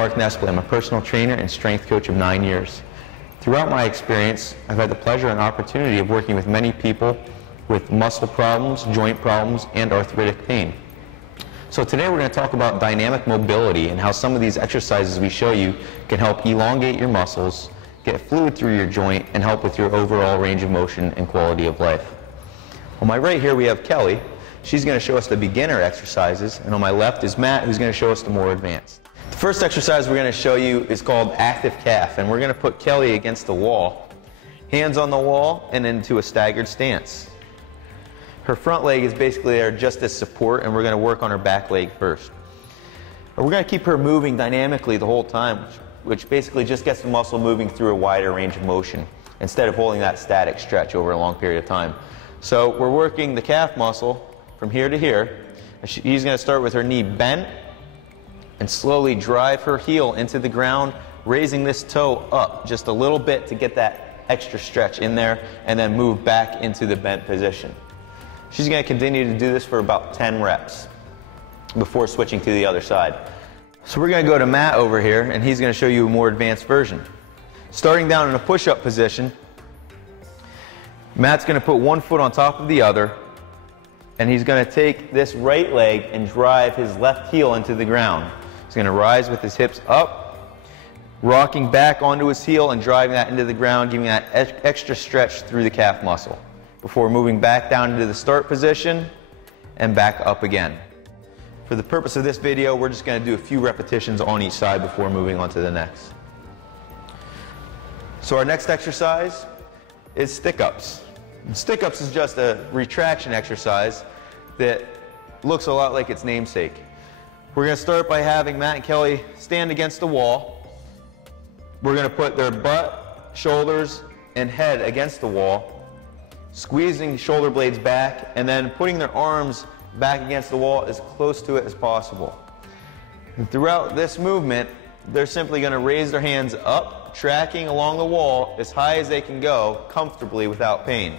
Mark Nesple. I'm a personal trainer and strength coach of 9 years. Throughout my experience, I've had the pleasure and opportunity of working with many people with muscle problems, joint problems, and arthritic pain. So today we're going to talk about dynamic mobility and how some of these exercises we show you can help elongate your muscles, get fluid through your joint, and help with your overall range of motion and quality of life. On my right here we have Kelly. She's going to show us the beginner exercises, and on my left is Matt, who's going to show us the more advanced. The first exercise we're going to show you is called active calf, and we're going to put Kelly against the wall, hands on the wall, and into a staggered stance. Her front leg is basically there just as support, and we're going to work on her back leg first. And we're going to keep her moving dynamically the whole time, which basically just gets the muscle moving through a wider range of motion instead of holding that static stretch over a long period of time. So we're working the calf muscle from here to here. She's going to start with her knee bent and slowly drive her heel into the ground, raising this toe up just a little bit to get that extra stretch in there, and then move back into the bent position. She's going to continue to do this for about 10 reps before switching to the other side. So we're going to go to Matt over here, and he's going to show you a more advanced version. Starting down in a push-up position, Matt's going to put one foot on top of the other, and he's going to take this right leg and drive his left heel into the ground. He's going to rise with his hips up, rocking back onto his heel and driving that into the ground, giving that extra stretch through the calf muscle before moving back down into the start position and back up again. For the purpose of this video, we're just going to do a few repetitions on each side before moving on to the next. So our next exercise is stick-ups. Stick-ups is just a retraction exercise that looks a lot like its namesake. We're going to start by having Matt and Kelly stand against the wall. We're going to put their butt, shoulders, and head against the wall, squeezing shoulder blades back, and then putting their arms back against the wall as close to it as possible. And throughout this movement, they're simply going to raise their hands up, tracking along the wall as high as they can go comfortably without pain.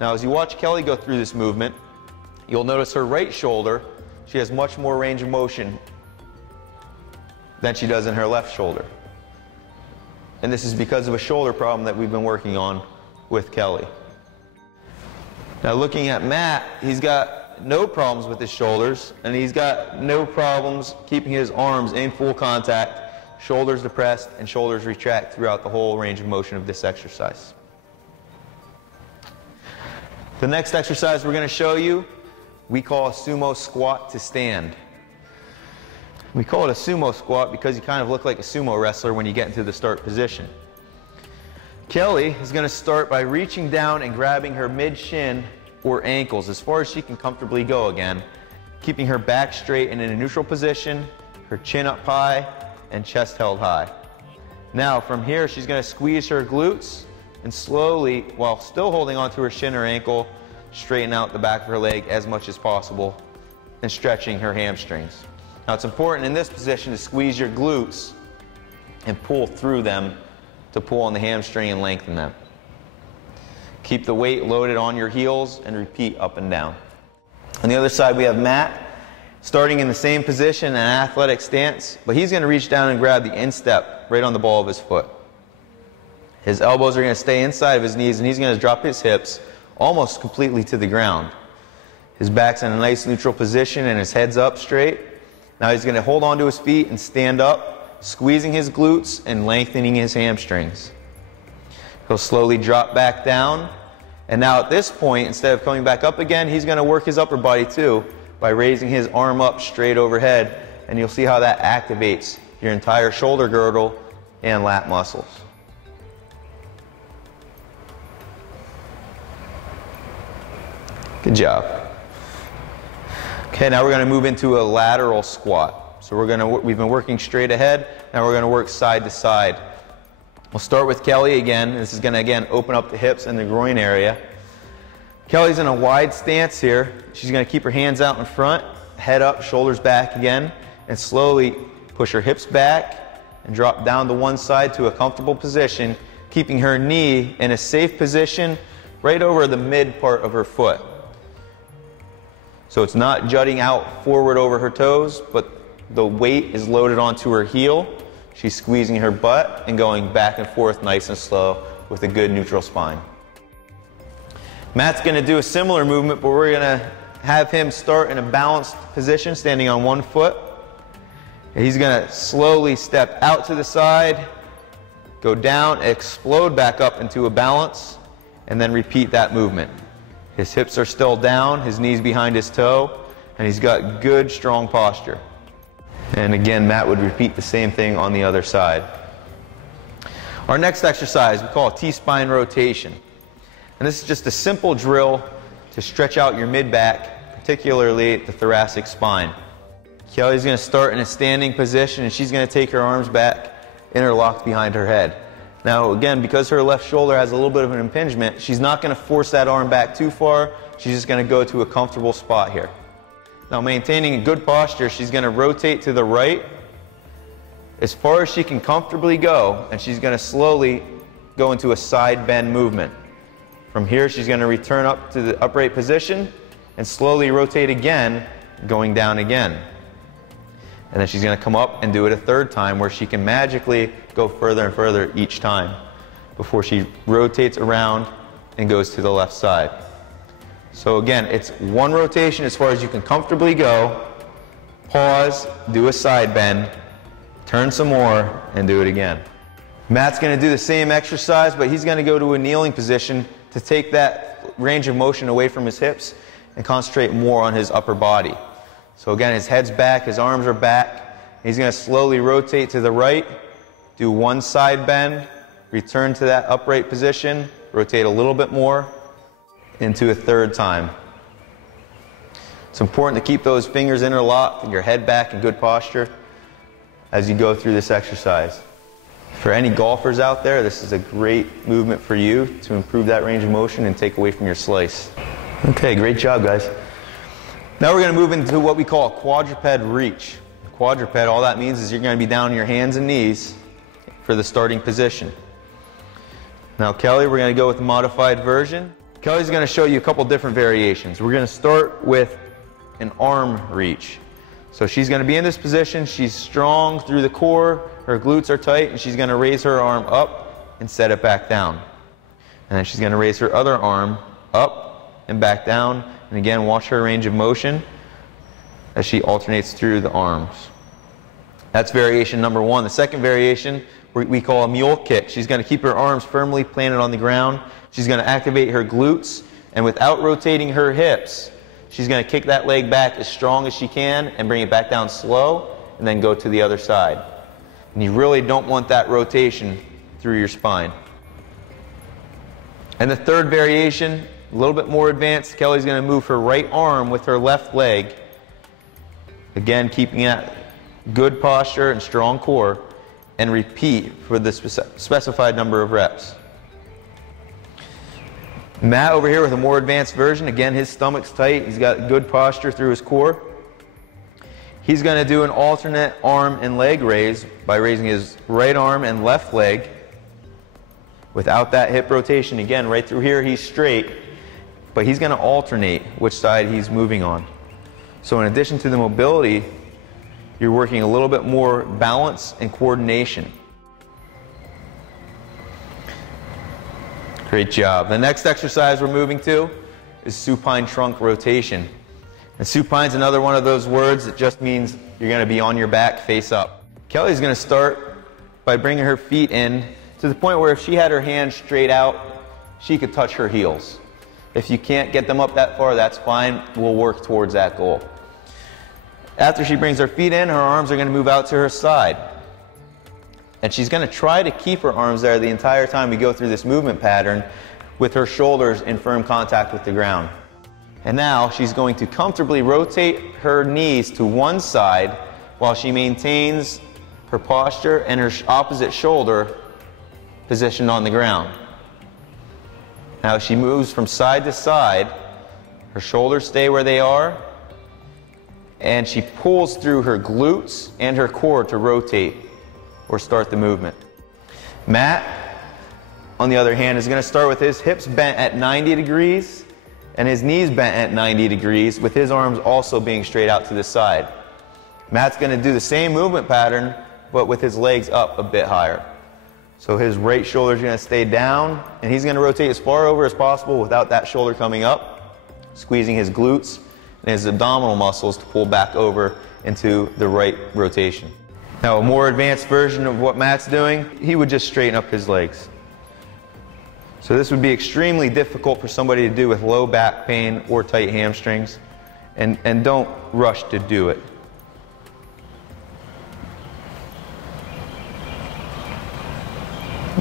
Now, as you watch Kelly go through this movement, you'll notice her right shoulder, she has much more range of motion than she does in her left shoulder. And this is because of a shoulder problem that we've been working on with Kelly. Now, looking at Matt, he's got no problems with his shoulders, and he's got no problems keeping his arms in full contact, shoulders depressed, and shoulders retract throughout the whole range of motion of this exercise. The next exercise we're going to show you, we call a sumo squat to stand. We call it a sumo squat because you kind of look like a sumo wrestler when you get into the start position. Kelly is going to start by reaching down and grabbing her mid-shin or ankles as far as she can comfortably go again, keeping her back straight and in a neutral position, her chin up high, and chest held high. Now from here she's going to squeeze her glutes and slowly, while still holding onto her shin or ankle, straighten out the back of her leg as much as possible and stretching her hamstrings. Now it's important in this position to squeeze your glutes and pull through them to pull on the hamstring and lengthen them. Keep the weight loaded on your heels and repeat up and down. On the other side we have Matt, starting in the same position, an athletic stance, but he's going to reach down and grab the instep right on the ball of his foot. His elbows are going to stay inside of his knees, and he's going to drop his hips almost completely to the ground. His back's in a nice neutral position and his head's up straight. Now he's going to hold onto his feet and stand up, squeezing his glutes and lengthening his hamstrings. He'll slowly drop back down, and now at this point, instead of coming back up again, he's going to work his upper body too by raising his arm up straight overhead, and you'll see how that activates your entire shoulder girdle and lat muscles. Good job. Okay, now we're going to move into a lateral squat. So we've been working straight ahead, now we're going to work side to side. We'll start with Kelly again. This is going to again open up the hips and the groin area. Kelly's in a wide stance here. She's going to keep her hands out in front, head up, shoulders back again, and slowly push her hips back and drop down to one side to a comfortable position, keeping her knee in a safe position right over the mid part of her foot. So it's not jutting out forward over her toes, but the weight is loaded onto her heel. She's squeezing her butt and going back and forth nice and slow with a good neutral spine. Matt's going to do a similar movement, but we're going to have him start in a balanced position, standing on one foot. And he's going to slowly step out to the side, go down, explode back up into a balance, and then repeat that movement. His hips are still down, his knees behind his toe, and he's got good, strong posture. And again, Matt would repeat the same thing on the other side. Our next exercise we call T-spine rotation. And this is just a simple drill to stretch out your mid-back, particularly the thoracic spine. Kelly's going to start in a standing position, and she's going to take her arms back, interlocked behind her head. Now again, because her left shoulder has a little bit of an impingement, she's not going to force that arm back too far. She's just going to go to a comfortable spot here. Now, maintaining a good posture, she's going to rotate to the right as far as she can comfortably go, and she's going to slowly go into a side bend movement. From here, she's going to return up to the upright position and slowly rotate again, going down again. And then she's going to come up and do it a third time, where she can magically go further and further each time before she rotates around and goes to the left side. So again, it's one rotation as far as you can comfortably go, pause, do a side bend, turn some more, and do it again. Matt's going to do the same exercise, but he's going to go to a kneeling position to take that range of motion away from his hips and concentrate more on his upper body. So again, his head's back, his arms are back. He's going to slowly rotate to the right, do one side bend, return to that upright position, rotate a little bit more, into a third time. It's important to keep those fingers interlocked and your head back in good posture as you go through this exercise. For any golfers out there, this is a great movement for you to improve that range of motion and take away from your slice. Okay, great job, guys. Now we're going to move into what we call a quadruped reach. Quadruped, all that means is you're going to be down on your hands and knees for the starting position. Now, Kelly, we're going to go with the modified version. Kelly's going to show you a couple different variations. We're going to start with an arm reach. So she's going to be in this position. She's strong through the core. Her glutes are tight, and she's going to raise her arm up and set it back down. And then she's going to raise her other arm up and back down. And again, watch her range of motion as she alternates through the arms. That's variation number one. The second variation we call a mule kick. She's going to keep her arms firmly planted on the ground. She's going to activate her glutes, and without rotating her hips, she's going to kick that leg back as strong as she can and bring it back down slow, and then go to the other side. And you really don't want that rotation through your spine. And the third variation, a little bit more advanced, Kelly's going to move her right arm with her left leg, again keeping that good posture and strong core, and repeat for the specified number of reps. Matt over here with a more advanced version. Again, his stomach's tight. He's got good posture through his core. He's going to do an alternate arm and leg raise by raising his right arm and left leg without that hip rotation. Again, right through here, he's straight, but he's going to alternate which side he's moving on. So in addition to the mobility, you're working a little bit more balance and coordination. Great job. The next exercise we're moving to is supine trunk rotation. And supine's another one of those words that just means you're going to be on your back face up. Kelly's going to start by bringing her feet in to the point where if she had her hands straight out, she could touch her heels. If you can't get them up that far, that's fine. We'll work towards that goal. After she brings her feet in, her arms are going to move out to her side. And she's going to try to keep her arms there the entire time we go through this movement pattern with her shoulders in firm contact with the ground. And now she's going to comfortably rotate her knees to one side while she maintains her posture and her opposite shoulder positioned on the ground. Now as she moves from side to side, her shoulders stay where they are, and she pulls through her glutes and her core to rotate or start the movement. Matt, on the other hand, is going to start with his hips bent at 90 degrees and his knees bent at 90 degrees, with his arms also being straight out to the side. Matt's going to do the same movement pattern, but with his legs up a bit higher. So his right shoulder is going to stay down, and he's going to rotate as far over as possible without that shoulder coming up, squeezing his glutes and his abdominal muscles to pull back over into the right rotation. Now, a more advanced version of what Matt's doing, he would just straighten up his legs. So this would be extremely difficult for somebody to do with low back pain or tight hamstrings, and don't rush to do it.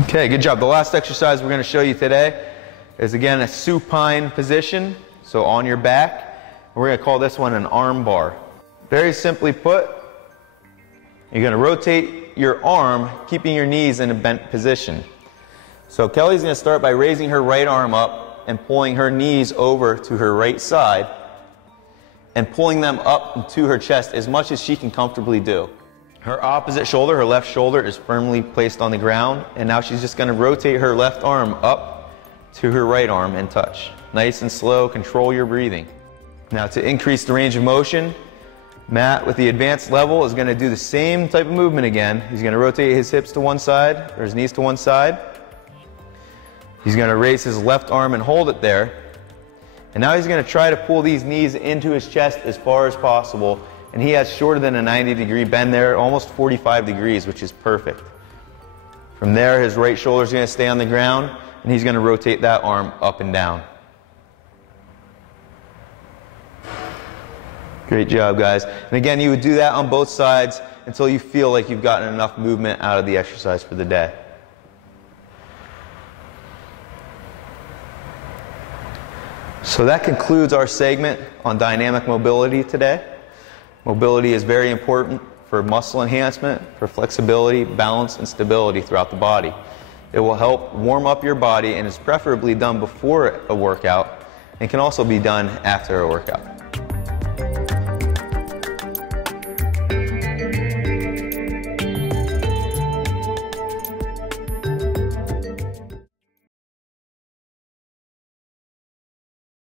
Okay, good job. The last exercise we're going to show you today is, again, a supine position, so on your back. We're going to call this one an arm bar. Very simply put, you're going to rotate your arm, keeping your knees in a bent position. So Kelly's going to start by raising her right arm up and pulling her knees over to her right side and pulling them up to her chest as much as she can comfortably do. Her opposite shoulder, her left shoulder, is firmly placed on the ground, and now she's just going to rotate her left arm up to her right arm and touch. Nice and slow, control your breathing. Now, to increase the range of motion, Matt, with the advanced level, is going to do the same type of movement again. He's going to rotate his hips to one side, or his knees to one side. He's going to raise his left arm and hold it there. And now he's going to try to pull these knees into his chest as far as possible. And he has shorter than a 90-degree bend there, almost 45 degrees, which is perfect. From there, his right shoulder is going to stay on the ground, and he's going to rotate that arm up and down. Great job, guys. And again, you would do that on both sides until you feel like you've gotten enough movement out of the exercise for the day. So that concludes our segment on dynamic mobility today. Mobility is very important for muscle enhancement, for flexibility, balance, and stability throughout the body. It will help warm up your body and is preferably done before a workout and can also be done after a workout.